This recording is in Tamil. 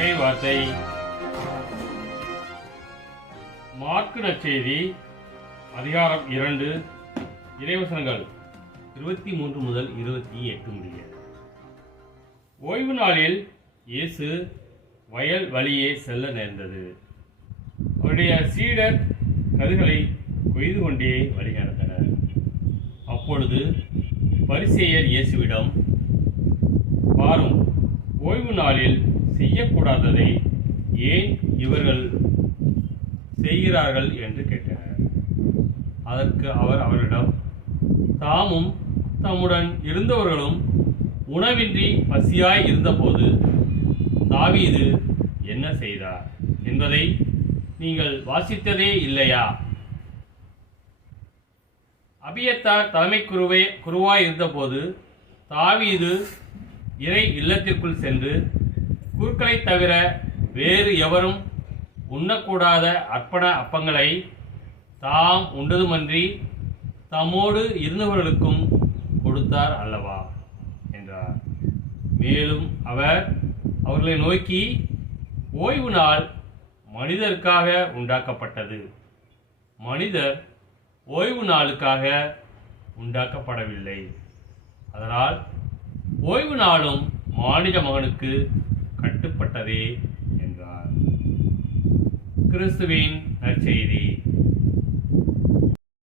இறைவார்த்தை மாற்கு நற்செய்தி அதிகாரம் 2 இறைவசனங்கள் 23 முதல் 28 முடிய. ஓய்வு நாளில் இயேசு வயல் வழியே செல்ல நேர்ந்தது. அவருடைய சீடர் கதிர்களை கொய்து கொண்டே வழி நடந்தனர். அப்பொழுது பரிசேயர் இயேசுவிடம், பாரும், ஓய்வு நாளில் செய்யக்கூடாததை ஏன் இவர்கள் செய்கிறார்கள் என்று கேட்டனர். அதற்கு அவர் அவரிடம், தாமும் தம்முடன் இருந்தவர்களும் உணவின்றி பசியாய் இருந்தபோது தாவீது என்ன செய்தார் என்பதை நீங்கள் வாசித்ததே இல்லையா? அபியத்தார் தலைமை குருவாய் இருந்தபோது தாவீது இறை இல்லத்திற்குள் சென்று குருக்களை தவிர வேறு எவரும் உண்ணக்கூடாத அர்ப்பண அப்பங்களை தாம் உண்டதுமன்றி தம்மோடு இருந்தவர்களுக்கும் கொடுத்தார் அல்லவா என்றார். மேலும் அவர் அவர்களை நோக்கி, ஓய்வு நாள் மனிதருக்காக உண்டாக்கப்பட்டது, மனிதர் ஓய்வு நாளுக்காக உண்டாக்கப்படவில்லை. அதனால் ஓய்வு நாளும் மானிட மகனுக்கு கட்டுப்பட்டதே என்றார். கிறிஸ்துவின் நற்செய்தி.